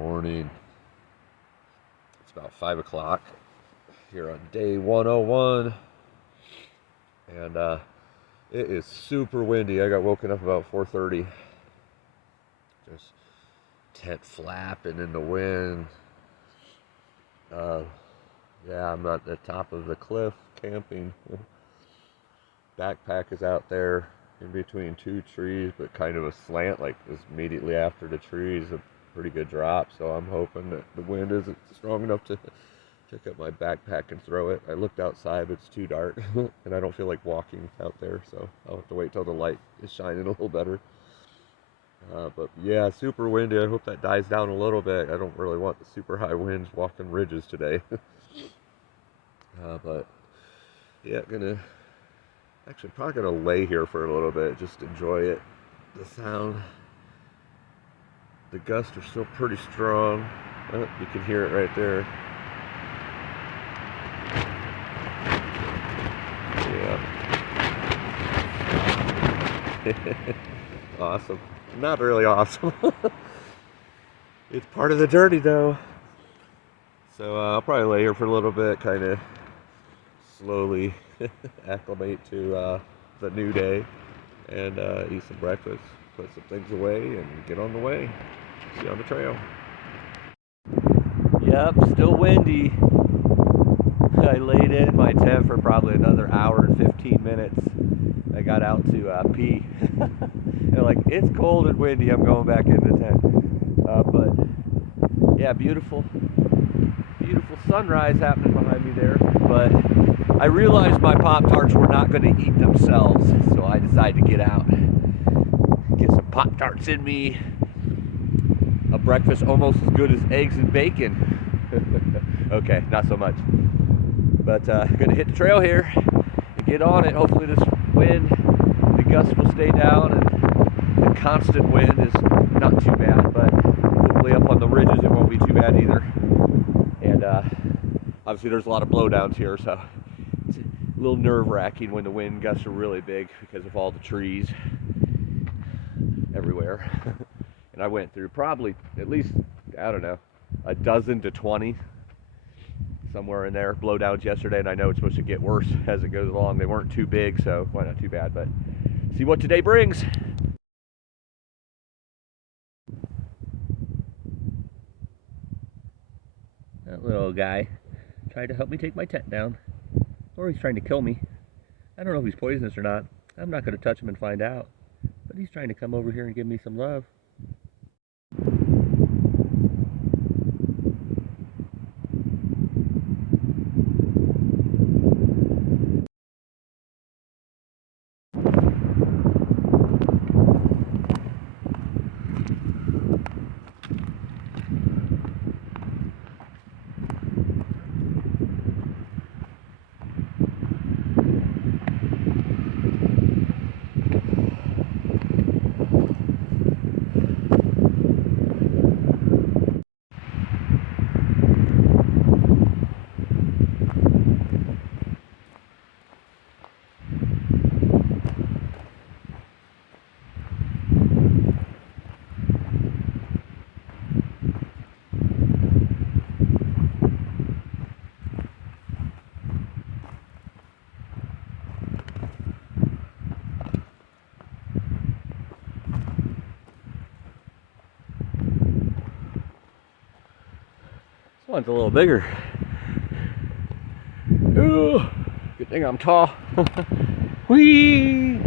morning. It's about 5 o'clock here on day 101, and it is super windy. I got woken up about 4:30. Just tent flapping in the wind. Yeah, I'm at the top of the cliff camping. Backpack is out there in between two trees, but kind of a slant, like just immediately after the trees, a pretty good drop. So I'm hoping that the wind isn't strong enough to pick up my backpack and throw it. I looked outside, but it's too dark, and I don't feel like walking out there, so I'll have to wait till the light is shining a little better. But yeah, super windy. I hope that dies down a little bit. I don't really want the super high winds walking ridges today. But yeah, probably gonna lay here for a little bit, just enjoy it. The sound, the gusts are still pretty strong. Oh, you can hear it right there. Yeah. Awesome. Not really awesome. It's part of the journey though. So I'll probably lay here for a little bit, kind of slowly acclimate to the new day, and eat some breakfast, put some things away, and get on the way. See you on the trail. Yep, still windy. I laid in my tent for probably another hour and 15 minutes. I got out to pee. And like, it's cold and windy, I'm going back in the tent. But yeah, beautiful sunrise happening behind me there. But I realized my Pop-Tarts were not going to eat themselves, so I decided to get out, get some Pop-Tarts in me. A breakfast almost as good as eggs and bacon. Okay, not so much. But gonna hit the trail here and get on it. Hopefully this wind, the gusts will stay down, and the constant wind is not too bad, but hopefully up on the ridges it won't be too bad either. And obviously there's a lot of blowdowns here, so it's a little nerve-wracking when the wind gusts are really big because of all the trees everywhere. And I went through probably at least, I don't know, a dozen to 20, somewhere in there, blowdowns yesterday, and I know it's supposed to get worse as it goes along. They weren't too big, so well, not too bad, but see what today brings. That little guy tried to help me take my tent down, or he's trying to kill me. I don't know if he's poisonous or not. I'm not going to touch him and find out, but he's trying to come over here and give me some love. One's a little bigger. Ooh, good thing I'm tall. Whee!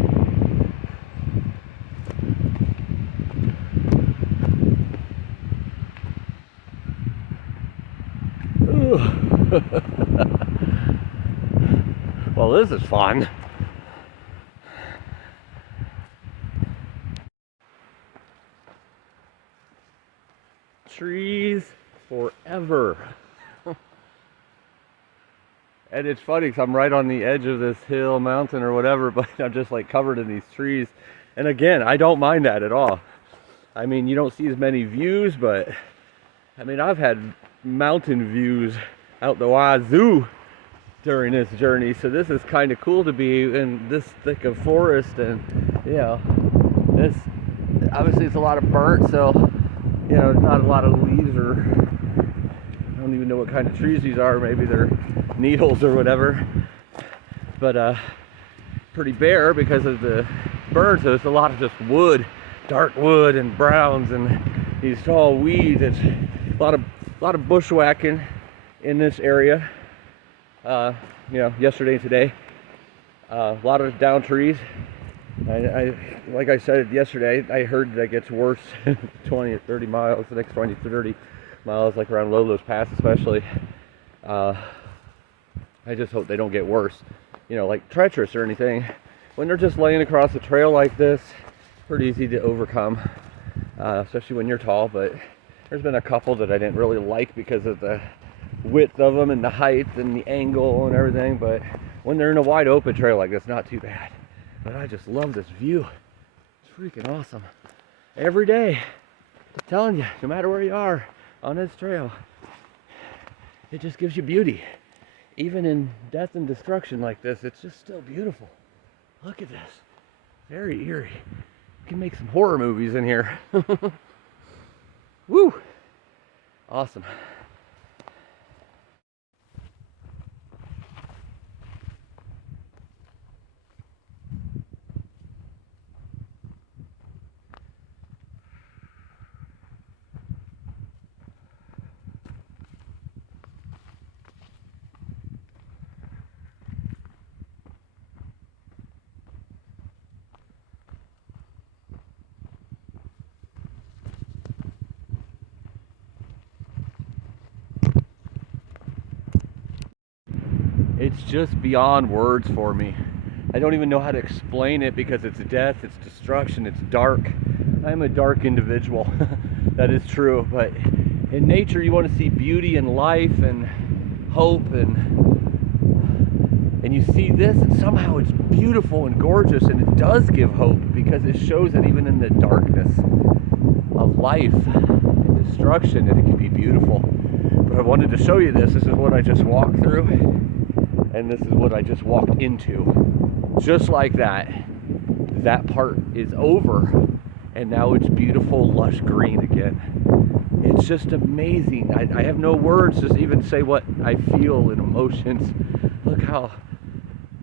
Well, this is fun. Trees forever. And it's funny because I'm right on the edge of this hill, mountain, or whatever, but I'm just like covered in these trees. And again, I don't mind that at all. I mean, you don't see as many views, but I mean, I've had mountain views out the wazoo during this journey, so this is kind of cool to be in this thick of forest. And you know, this obviously it's a lot of burnt, so you know, not a lot of leaves, or I don't even know what kind of trees these are. Maybe they're needles or whatever. But pretty bare because of the burn. So it's a lot of just wood, dark wood and browns and these tall weeds. It's a lot of bushwhacking in this area. You know, yesterday and today, a lot of down trees. I like I said yesterday, I heard that it gets worse 20 or 30 miles, the next 20 30 miles, like around Lolo's Pass especially. I just hope they don't get worse, you know, like treacherous or anything. When they're just laying across the trail like this, pretty easy to overcome, especially when you're tall. But there's been a couple that I didn't really like because of the width of them and the height and the angle and everything. But when they're in a wide open trail like this, not too bad. But I just love this view. It's freaking awesome. Every day, I'm telling you, no matter where you are on this trail, it just gives you beauty. Even in death and destruction like this, it's just still beautiful. Look at this. Very eerie. You can make some horror movies in here. Woo! Awesome. It's just beyond words for me. I don't even know how to explain it because it's death, it's destruction, it's dark. I'm a dark individual. That is true. But in nature, you want to see beauty and life and hope, and you see this, and somehow it's beautiful and gorgeous, and it does give hope because it shows that even in the darkness of life and destruction, that it can be beautiful. But I wanted to show you this. This is what I just walked through. And this is what I just walked into. Just like that, that part is over, and now it's beautiful, lush green again. It's just amazing. I have no words to even say what I feel in emotions. Look how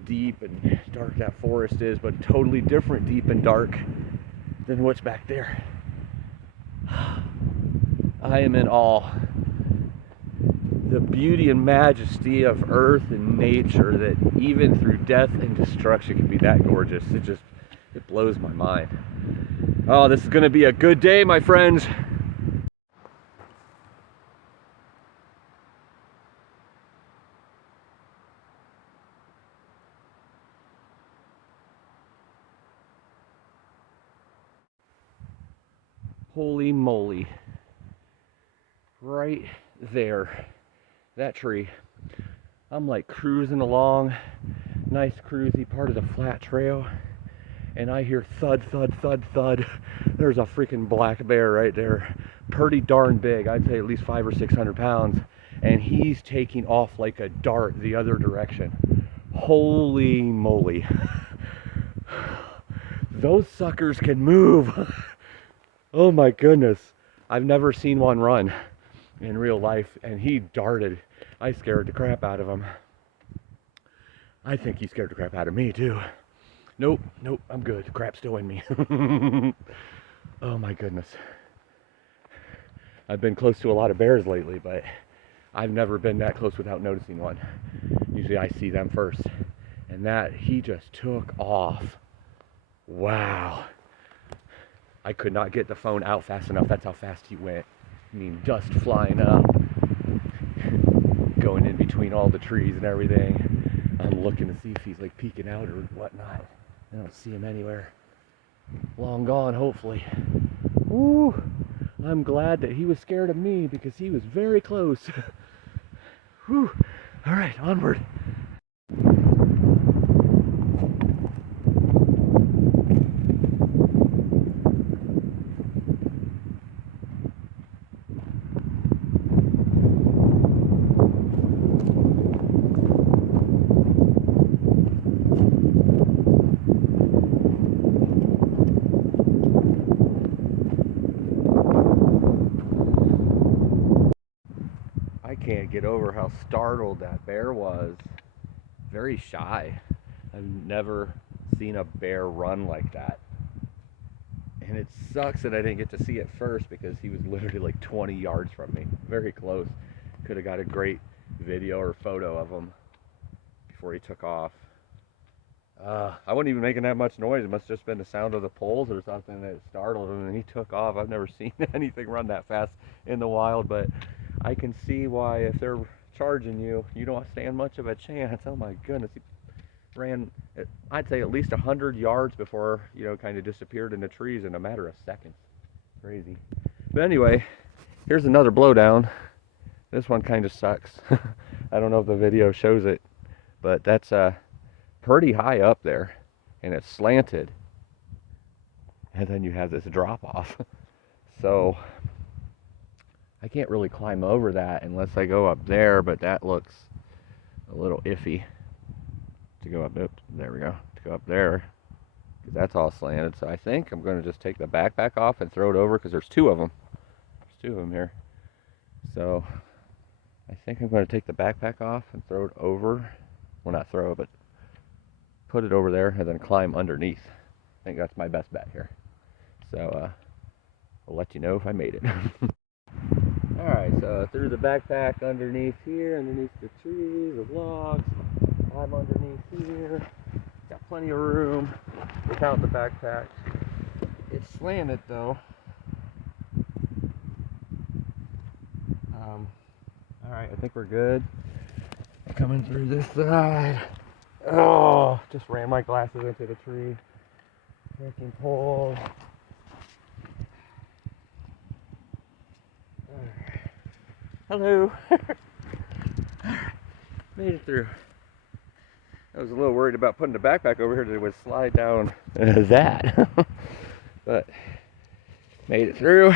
deep and dark that forest is, but totally different deep and dark than what's back there. I am in awe. The beauty and majesty of earth and nature, that even through death and destruction can be that gorgeous. It blows my mind. Oh, this is going to be a good day, my friends. Holy moly. Right there. That tree. I'm like cruising along, nice cruisy part of the flat trail, and I hear thud, thud, thud, thud. There's a freaking black bear right there, pretty darn big. I'd say at least 500 or 600 pounds, and he's taking off like a dart the other direction. Holy moly. Those suckers can move. Oh my goodness. I've never seen one run in real life, and he darted. I scared the crap out of him. I think he scared the crap out of me too. Nope, I'm good. The crap's still in me. Oh my goodness. I've been close to a lot of bears lately, but I've never been that close without noticing one. Usually I see them first. And that, he just took off. Wow. I could not get the phone out fast enough. That's how fast he went. I mean, dust flying up, going in between all the trees and everything. I'm looking to see if he's like peeking out or whatnot. I don't see him anywhere. Long gone, hopefully. Ooh, I'm glad that he was scared of me because he was very close. Whew. All right, onward. can't get over how startled that bear was. Very shy. I've never seen a bear run like that. And it sucks that I didn't get to see it first because he was literally like 20 yards from me. Very close. Could have got a great video or photo of him before he took off. I wasn't even making that much noise. It must have just been the sound of the poles or something that startled him, and he took off. I've never seen anything run that fast in the wild, but I can see why if they're charging you, you don't stand much of a chance. Oh my goodness. He ran, I'd say at least 100 yards before, you know, kind of disappeared in the trees in a matter of seconds. Crazy. But anyway, here's another blowdown. This one kind of sucks. I don't know if the video shows it, but that's pretty high up there, and it's slanted, and then you have this drop off. So I can't really climb over that unless I go up there, but that looks a little iffy to go up. Oops, there we go, to go up there, because that's all slanted. So I think I'm going to just take the backpack off and throw it over, because there's two of them here. So I think I'm going to take the backpack off and throw it over. Well, not throw it, but put it over there and then climb underneath. I think that's my best bet here. So I'll let you know if I made it. Alright, so through the backpack underneath here, underneath the trees, the logs. I'm underneath here. Got plenty of room without the backpack. It's slanted though. Alright, I think we're good. Coming through this side. Oh, just ran my glasses into the tree. Freaking pole. Hello. Made it through. I was a little worried about putting the backpack over here that it would slide down that. But made it through.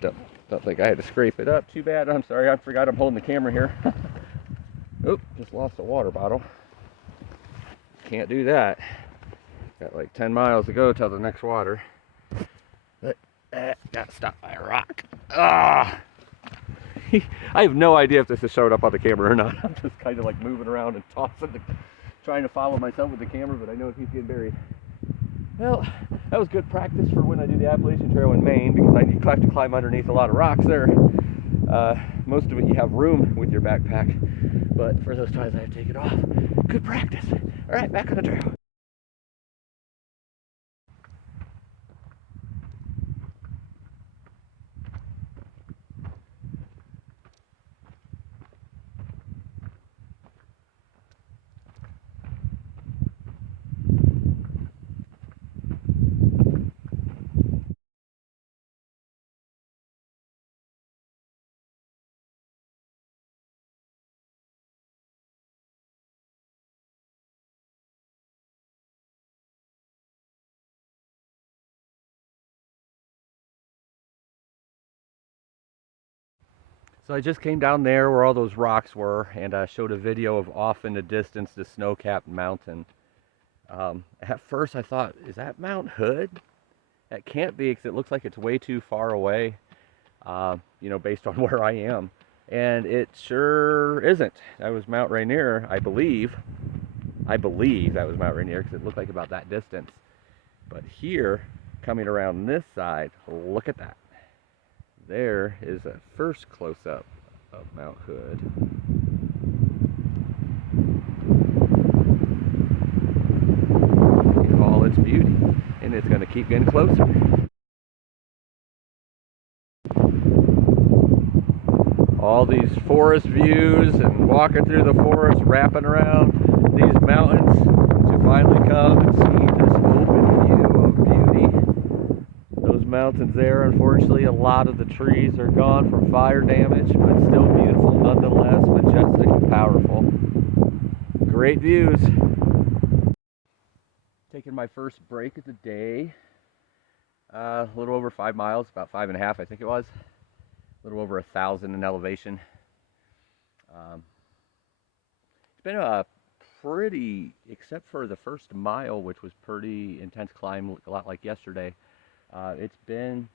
Don't think I had to scrape it up too bad. I'm sorry, I forgot I'm holding the camera here. Oop, just lost a water bottle. Can't do that. Got like 10 miles to go till the next water. But got stopped by a rock. Ah! I have no idea if this has showed up on the camera or not. I'm just kind of like moving around and tossing, trying to follow myself with the camera, but I know it keeps getting buried. Well, that was good practice for when I do the Appalachian Trail in Maine, because I have to climb underneath a lot of rocks there. Most of it you have room with your backpack, but for those times I have to take it off. Good practice. All right, back on the trail. So I just came down there where all those rocks were, and showed a video of off in the distance the snow-capped mountain. At first I thought, is that Mount Hood? That can't be, because it looks like it's way too far away, you know, based on where I am. And it sure isn't. That was Mount Rainier, I believe. I believe that was Mount Rainier, because it looked like about that distance. But here, coming around this side, look at that. There is a first close-up of Mount Hood. In all its beauty. And it's going to keep getting closer. All these forest views and walking through the forest, wrapping around these mountains to finally come and see this open view of beauty. Those mountains there, unfortunately, a lot of the trees are gone from fire damage, but still beautiful nonetheless, majestic and powerful. Great views. Taking my first break of the day. A little over 5 miles, about 5.5 I think it was. A little over 1,000 in elevation. It's been a pretty, except for the first mile, which was pretty intense climb, a lot like yesterday. It's been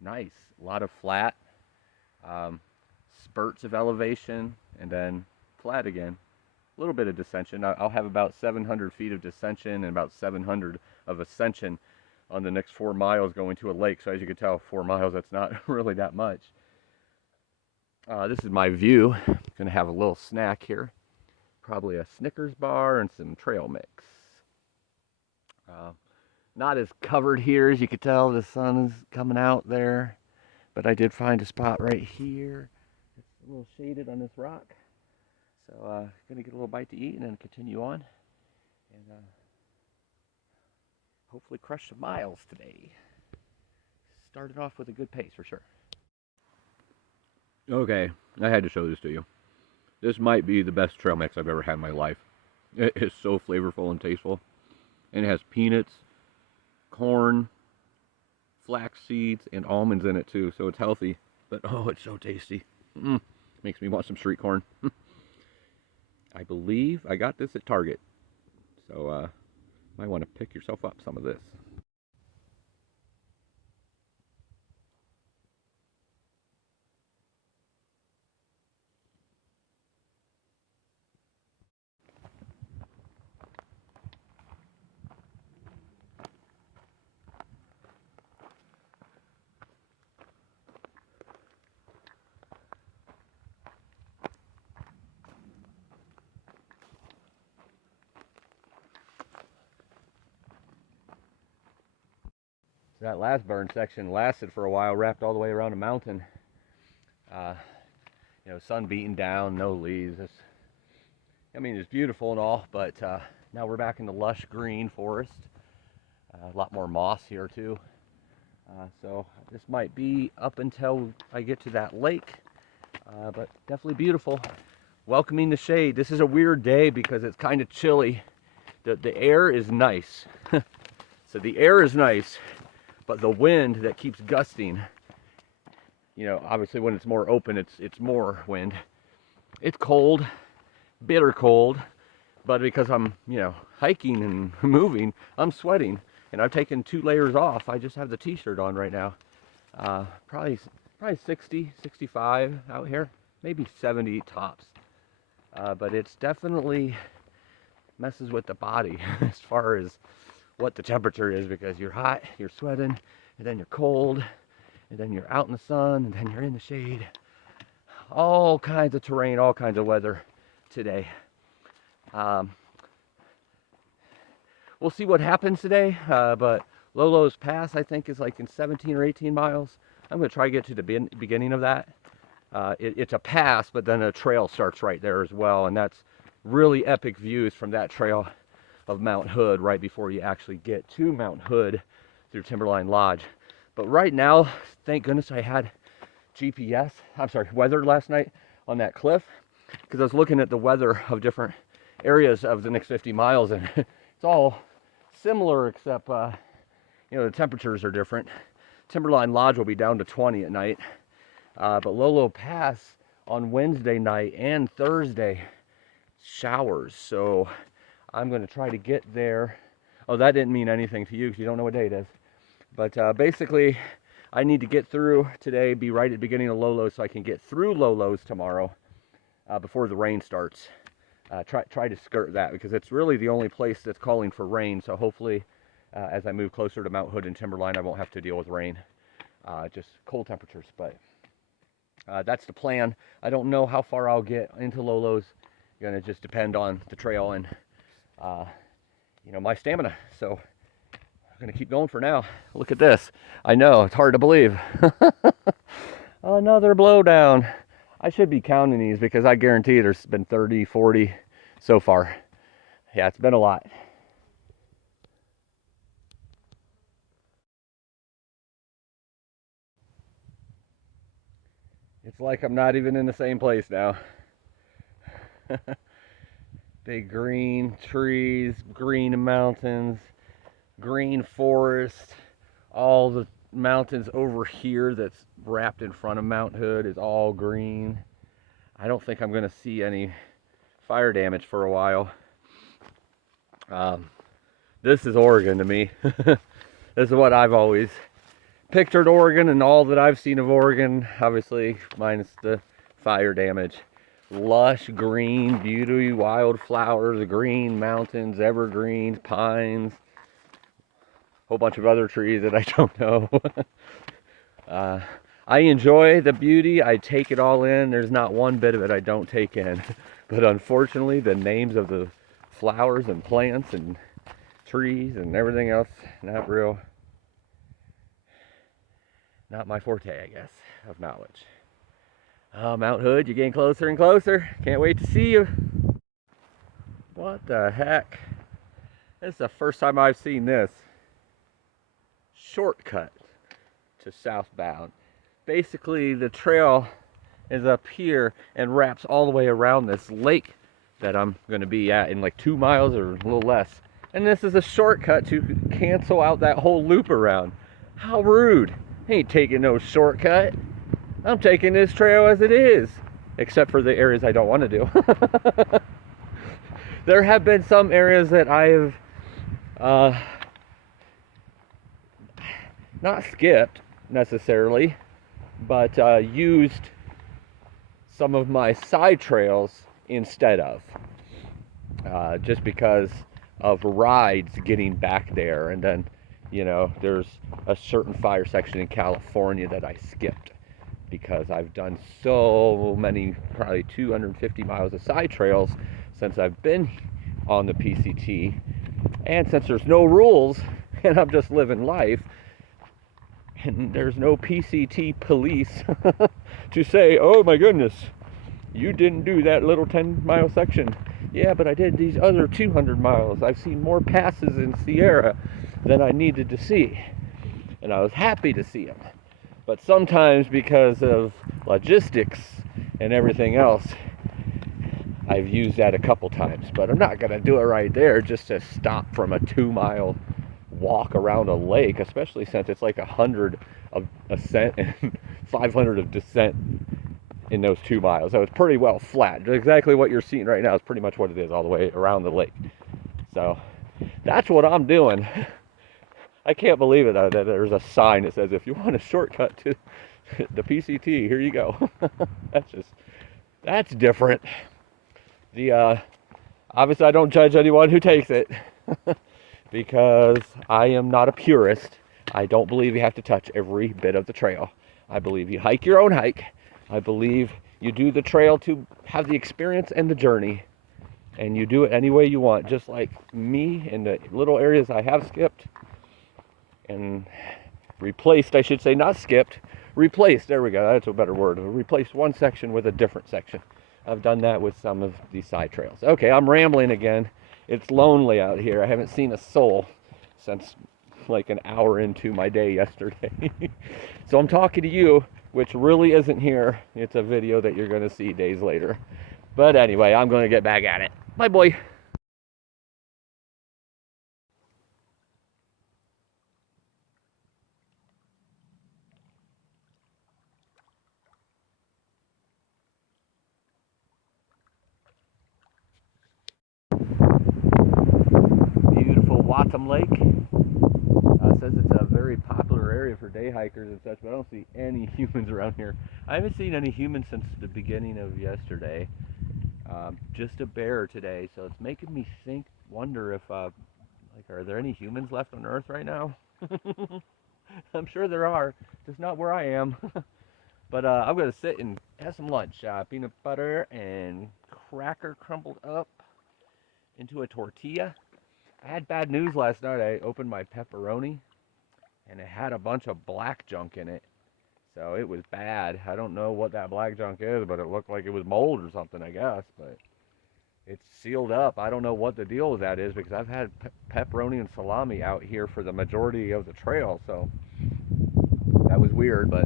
nice. A lot of flat, spurts of elevation, and then flat again. A little bit of descension. I'll have about 700 feet of descension and about 700 of ascension on the next 4 miles going to a lake. So as you can tell, 4 miles, that's not really that much. This is my view. I'm gonna have a little snack here. Probably a Snickers bar and some trail mix. Not as covered here as you can tell. The sun is coming out there. But I did find a spot right here. It's a little shaded on this rock. So gonna get a little bite to eat and then continue on. And hopefully crush some miles today. Started off with a good pace for sure. Okay, I had to show this to you. This might be the best trail mix I've ever had in my life. It is so flavorful and tasteful. And it has peanuts, corn, flax seeds, and almonds in it too. So it's healthy, but oh, it's so tasty. Makes me want some street corn. I believe I got this at Target. So might want to pick yourself up some of this. That last burn section lasted for a while, wrapped all the way around a mountain. You know, sun beating down, no leaves. I mean, it's beautiful and all, but now we're back in the lush green forest. A lot more moss here too. So this might be up until I get to that lake, but definitely beautiful. Welcoming the shade. This is a weird day because it's kind of chilly. The air is nice. So the air is nice. But the wind that keeps gusting, you know, obviously when it's more open, it's more wind. It's cold, bitter cold, but because I'm, you know, hiking and moving, I'm sweating. And I've taken 2 layers off. I just have the t-shirt on right now. Probably 60, 65 out here, maybe 70 tops. But it's definitely messes with the body as far as what the temperature is, because you're hot, you're sweating, and then you're cold, and then you're out in the sun, and then you're in the shade. All kinds of terrain, all kinds of weather today. We'll see what happens today, but Lolo's Pass, I think, is like in 17 or 18 miles. I'm going to try to get to the beginning of that. It's a pass, but then a trail starts right there as well, and that's really epic views from that trail of Mount Hood right before you actually get to Mount Hood through Timberline Lodge. But right now, thank goodness I had weather last night on that cliff, because I was looking at the weather of different areas of the next 50 miles, and it's all similar except, you know, the temperatures are different. Timberline Lodge will be down to 20 at night, but Lolo Pass on Wednesday night and Thursday, showers. So I'm going to try to get there. Oh, that didn't mean anything to you because you don't know what day it is. But basically, I need to get through today, be right at the beginning of Lolo so I can get through Lolo's tomorrow before the rain starts. Try to skirt that because it's really the only place that's calling for rain. So hopefully, as I move closer to Mount Hood and Timberline, I won't have to deal with rain. Just cold temperatures. But that's the plan. I don't know how far I'll get into Lolo's. It's going to just depend on the trail and you know, my stamina. So I'm going to keep going for now. Look at this. I know, it's hard to believe. Another blowdown. I should be counting these because I guarantee there's been 30, 40 so far. Yeah, it's been a lot. It's like I'm not even in the same place now. Big green trees, green mountains, green forest. All the mountains over here that's wrapped in front of Mount Hood is all green. I don't think I'm going to see any fire damage for a while. This is Oregon to me. This is what I've always pictured Oregon, and all that I've seen of Oregon, obviously minus the fire damage. Lush green, beauty, wildflowers, green mountains, evergreens, pines, whole bunch of other trees that I don't know. I enjoy the beauty. I take it all in. There's not one bit of it I don't take in. But unfortunately, the names of the flowers and plants and trees and everything else, not my forte, I guess, of knowledge. Mount Hood, you're getting closer and closer. Can't wait to see you. What the heck? This is the first time I've seen this. Shortcut to southbound. Basically, the trail is up here and wraps all the way around this lake that I'm going to be at in like 2 miles or a little less. And this is a shortcut to cancel out that whole loop around. How rude. I ain't taking no shortcut. I'm taking this trail as it is. Except for the areas I don't want to do. There have been some areas that I have not skipped necessarily, but used some of my side trails instead of. Just because of rides getting back there. And then, you know, there's a certain fire section in California that I skipped because I've done so many, probably 250 miles of side trails since I've been on the PCT. And since there's no rules and I'm just living life, and there's no PCT police to say, oh my goodness, you didn't do that little 10-mile section. Yeah, but I did these other 200 miles. I've seen more passes in Sierra than I needed to see. And I was happy to see them. But sometimes because of logistics and everything else, I've used that a couple times. But I'm not going to do it right there just to stop from a 2-mile walk around a lake, especially since it's like 100 of ascent and 500 of descent in those 2 miles. So it's pretty well flat. Exactly what you're seeing right now is pretty much what it is all the way around the lake. So that's what I'm doing. I can't believe it that there's a sign that says if you want a shortcut to the PCT, here you go. That's different. Obviously I don't judge anyone who takes it because I am not a purist. I don't believe you have to touch every bit of the trail. I believe you hike your own hike. I believe you do the trail to have the experience and the journey, and you do it any way you want, just like me in the little areas I have skipped and replaced, I should say, not skipped, replaced, there we go, that's a better word, replaced one section with a different section. I've done that with some of these side trails. Okay, I'm rambling again. It's lonely out here. I haven't seen a soul since like an hour into my day yesterday. So I'm talking to you, which really isn't here. It's a video that you're going to see days later. But anyway, I'm going to get back at it. Bye, boy. Beautiful Wattam Lake. Says it's a very popular area for day hikers and such, but I don't see any humans around here. I haven't seen any humans since the beginning of yesterday. Just a bear today, so it's making me wonder if, are there any humans left on Earth right now? I'm sure there are, just not where I am. But I'm going to sit and have some lunch. Peanut butter and cracker crumbled up into a tortilla. I had bad news last night. I opened my pepperoni and it had a bunch of black junk in it. So it was bad. I don't know what that black junk is, but it looked like it was mold or something, I guess. But it's sealed up. I don't know what the deal with that is because I've had pepperoni and salami out here for the majority of the trail. So that was weird, but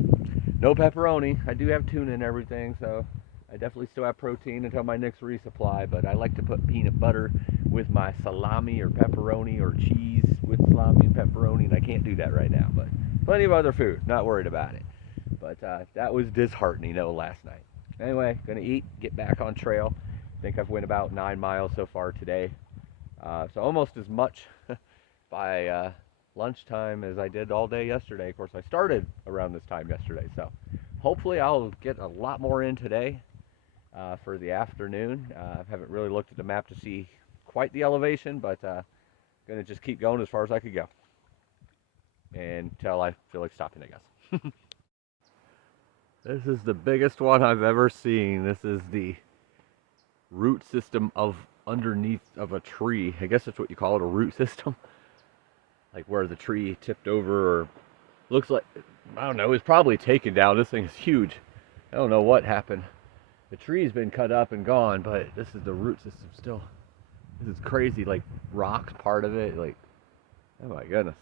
no pepperoni. I do have tuna and everything, so I definitely still have protein until my next resupply. But I like to put peanut butter with my salami or pepperoni or cheese with salami and pepperoni, and I can't do that right now. But plenty of other food. Not worried about it. But that was disheartening, though, last night. Anyway, gonna eat, get back on trail. I think I've went about 9 miles so far today. So almost as much by lunchtime as I did all day yesterday. Of course, I started around this time yesterday, so hopefully I'll get a lot more in today for the afternoon. I haven't really looked at the map to see quite the elevation, but gonna just keep going as far as I could go until I feel like stopping, I guess. This is the biggest one I've ever seen. This is the root system of underneath of a tree. I guess that's what you call it, a root system. Like where the tree tipped over, or looks like, I don't know, it's probably taken down. This thing is huge. I don't know what happened. The tree's been cut up and gone, but this is the root system still. This is crazy, like rocks part of it, like, oh my goodness.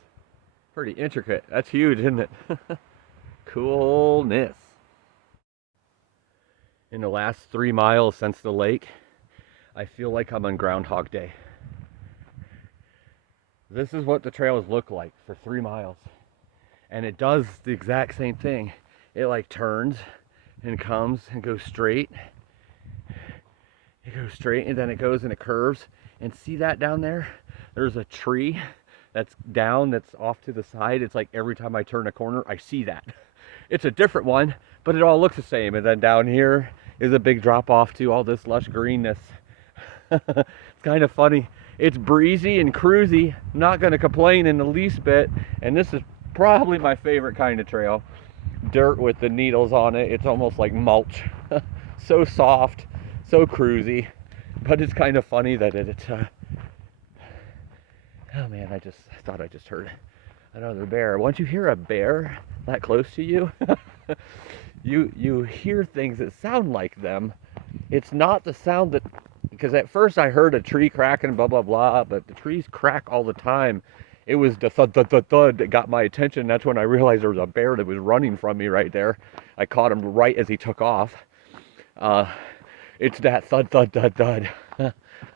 Pretty intricate. That's huge, isn't it? Coolness. In the last 3 miles since the lake, I feel like I'm on Groundhog Day. This is what the trails look like for 3 miles. And it does the exact same thing. It like turns and comes and goes straight. It goes straight and then it goes and it curves. And see that down there? There's a tree that's down, that's off to the side. It's like every time I turn a corner, I see that. It's a different one, but it all looks the same. And then down here is a big drop off to all this lush greenness. It's kind of funny. It's breezy and cruisy. I'm not going to complain in the least bit. And this is probably my favorite kind of trail. Dirt with the needles on it. It's almost like mulch. So soft, so cruisy. But it's kind of funny that it's oh man, I thought I just heard another bear. Once you hear a bear that close to you, you hear things that sound like them. It's not the sound that, because at first I heard a tree cracking, blah blah blah, but the trees crack all the time. It was the thud thud thud thud that got my attention. That's when I realized there was a bear that was running from me right there. I caught him right as he took off. It's that thud thud thud thud.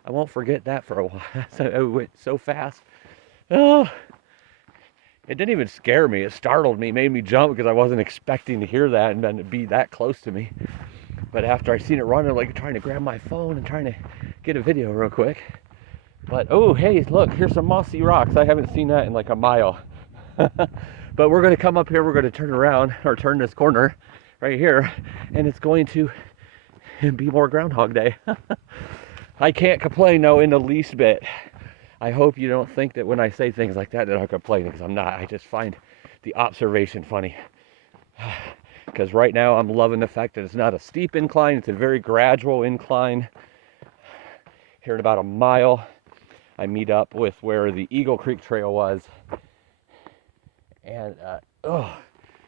I won't forget that for a while. It went so fast. Oh, it didn't even scare me. It startled me, made me jump because I wasn't expecting to hear that and then to be that close to me. But after I seen it running, like trying to grab my phone and trying to get a video real quick. But oh, hey, look, here's some mossy rocks. I haven't seen that in like a mile. But we're going to come up here. We're going to turn around, or turn this corner right here, and it's going to be more Groundhog Day. I can't complain, no, in the least bit. I hope you don't think that when I say things like that I'm complaining, because I'm not. I just find the observation funny. Because right now I'm loving the fact that it's not a steep incline. It's a very gradual incline. Here in about a mile, I meet up with where the Eagle Creek Trail was. And,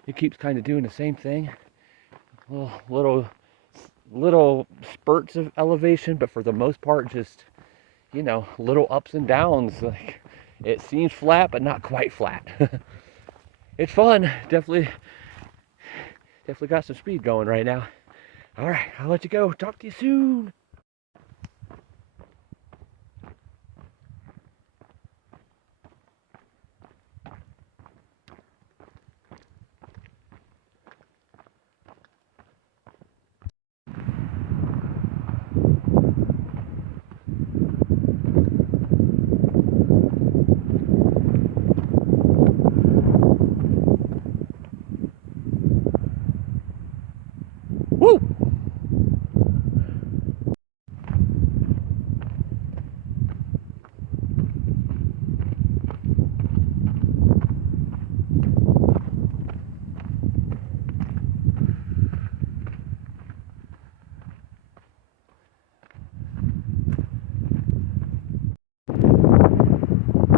it keeps kind of doing the same thing. Little spurts of elevation, but for the most part, just, you know, little ups and downs. Like, it seems flat, but not quite flat. It's fun. Definitely got some speed going right now. All right, I'll let you go. Talk to you soon. Woo!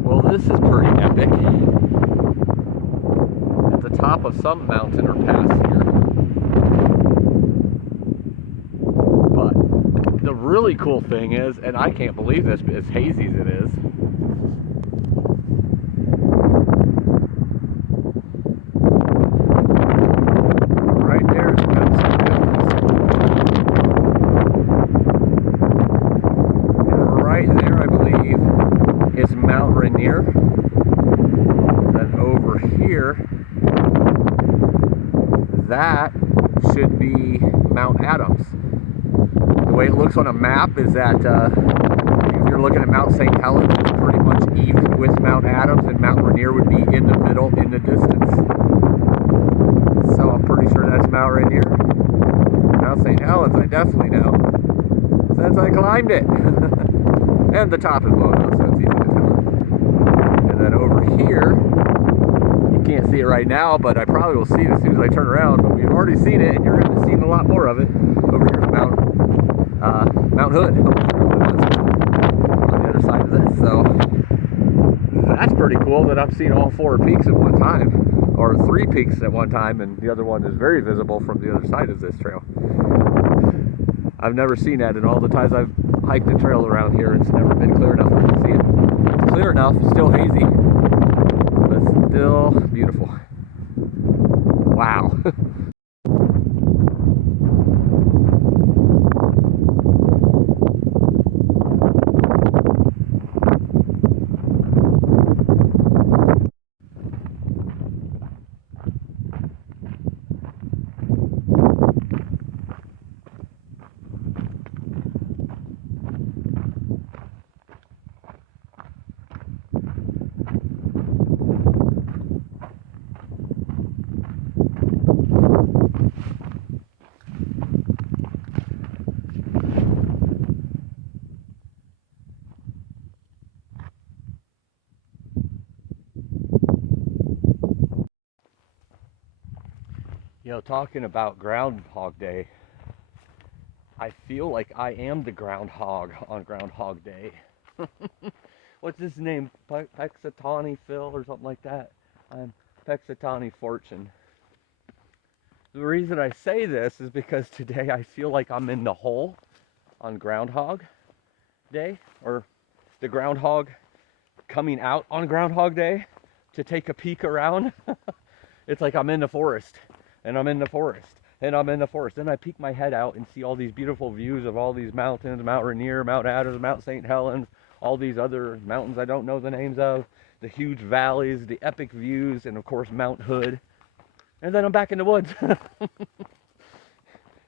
Well, this is pretty epic. At the top of some mountain or pass here. But the really cool thing is, and I can't believe this, but as hazy as it is, right there is Mount St. Helens. And right there, I believe, is Mount Rainier. Then over here, that should be Mount Adams. The way it looks on a map is that if you're looking at Mount St. Helens, it's pretty much even with Mount Adams, and Mount Rainier would be in the middle in the distance. So I'm pretty pretty sure that's Mount Rainier. Mount St. Helens, I definitely know, since I climbed it. And the top is blown out, so it's easy to tell. And then over here, you can't see it right now, but I probably will see it as soon as I turn around. But we've already seen it, and you're going to see a lot more of it. Over here's Mount Hood, on the other side of this. So that's pretty cool that I'm seeing all 4 peaks at one time, or 3 peaks at one time, and the other one is very visible from the other side of this trail. I've never seen that in all the times I've hiked the trail around here. It's never been clear enough for me to see it. It's clear enough, still hazy, but still beautiful. Wow. You know, talking about Groundhog Day, I feel like I am the groundhog on Groundhog Day. What's his name? Pexitani Phil or something like that? I'm Pexitani Fortune. The reason I say this is because today I feel like I'm in the hole on Groundhog Day, or the groundhog coming out on Groundhog Day to take a peek around. It's like I'm in the forest, and I'm in the forest, and I'm in the forest. Then I peek my head out and see all these beautiful views of all these mountains, Mount Rainier, Mount Adams, Mount St. Helens, all these other mountains I don't know the names of, the huge valleys, the epic views, and of course Mount Hood. And then I'm back in the woods.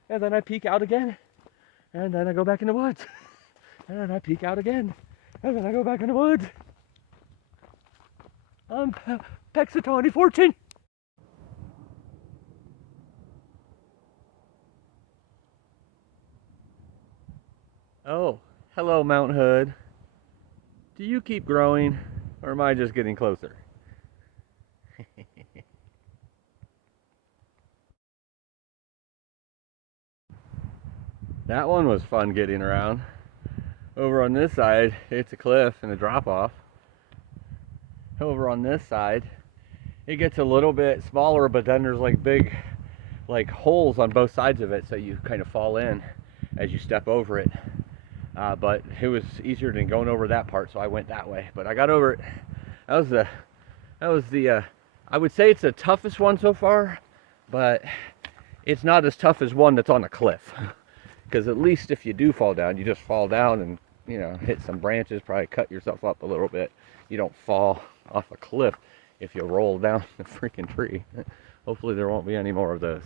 And then I peek out again, and then I go back in the woods. And then I peek out again, and then I go back in the woods. I'm Pexitani Fortune. Oh, hello Mount Hood. Do you keep growing, or am I just getting closer? That one was fun getting around. Over on this side, it's a cliff and a drop off. Over on this side, it gets a little bit smaller, but then there's like big holes on both sides of it, so you kind of fall in as you step over it. But it was easier than going over that part, so I went that way. But I got over it. That was the I would say it's the toughest one so far, but it's not as tough as one that's on a cliff. Because at least if you do fall down, you just fall down and, you know, hit some branches, probably cut yourself up a little bit. You don't fall off a cliff if you roll down the freaking tree. Hopefully there won't be any more of those.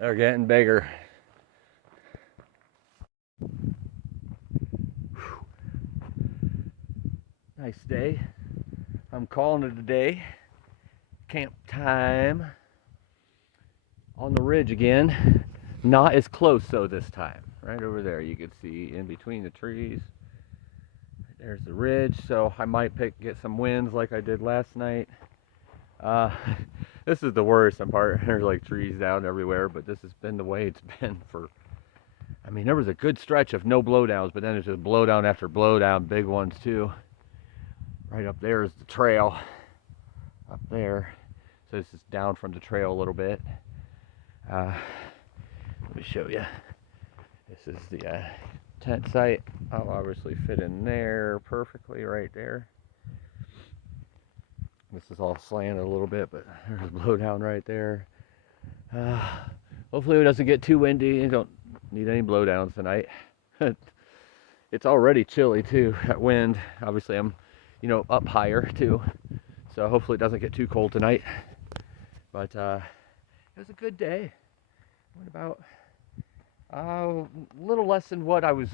They're getting bigger. Nice day. I'm calling it a day. Camp time on the ridge again. Not as close though this time. Right over there you can see in between the trees. There's the ridge, so I might get some winds like I did last night. This is the worrisome part. There's like trees down everywhere, but this has been the way it's been for, I mean, there was a good stretch of no blowdowns, but then there's just blowdown after blowdown, big ones too. Right up there is the trail, up there. So this is down from the trail a little bit. Let me show you. This is the tent site. I'll obviously fit in there perfectly right there. This is all slanted a little bit, but there's a blowdown right there. Hopefully it doesn't get too windy. You don't need any blowdowns tonight. It's already chilly too, that wind. Obviously I'm, up higher too. So hopefully it doesn't get too cold tonight. But it was a good day. Went about a little less than what I was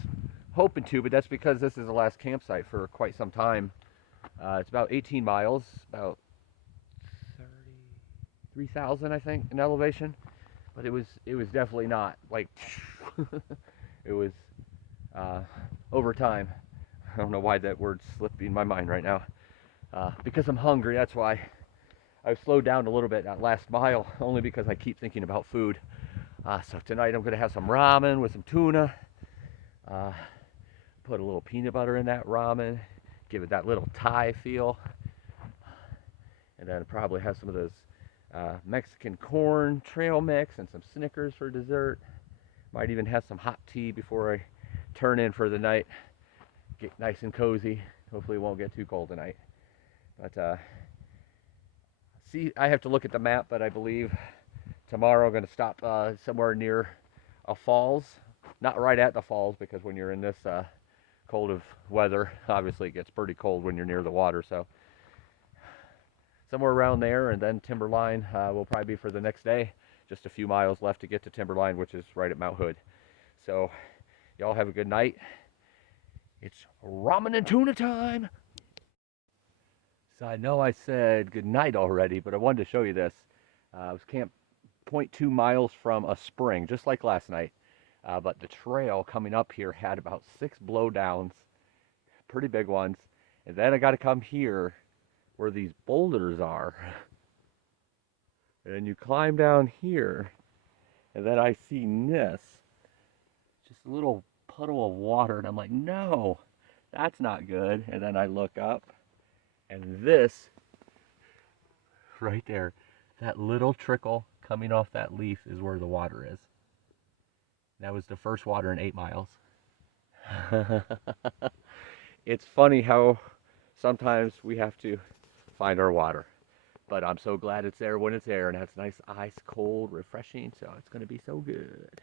hoping to, but that's because this is the last campsite for quite some time. It's about 18 miles, about 33,000 I think in elevation, but it was definitely not like it was over time. I don't know why that word's slipping my mind right now. Because I'm hungry, that's why I've slowed down a little bit that last mile, only because I keep thinking about food. So tonight I'm going to have some ramen with some tuna. Put a little peanut butter in that ramen, give it that little Thai feel. And then probably have some of those Mexican corn trail mix and some Snickers for dessert. Might even have some hot tea before I turn in for the night. Get nice and cozy. Hopefully it won't get too cold tonight. But see, I have to look at the map, but I believe tomorrow I'm going to stop somewhere near a falls. Not right at the falls, because when you're in this cold of weather, obviously it gets pretty cold when you're near the water. So somewhere around there, and then Timberline will probably be for the next day. Just a few miles left to get to Timberline, which is right at Mount Hood. So y'all have a good night. It's ramen and tuna time. So I know I said good night already, but I wanted to show you this. I was camped 0.2 miles from a spring, just like last night. But the trail coming up here had about 6 blowdowns, pretty big ones. And then I got to come here where these boulders are. And then you climb down here, and then I see this, just a little puddle of water, and I'm like, no, that's not good. And then I look up, and this, right there, that little trickle coming off that leaf is where the water is. That was the first water in 8 miles. It's funny how sometimes we have to find our water. But I'm so glad it's there when it's there, and that's nice, ice cold, refreshing, so it's going to be so good.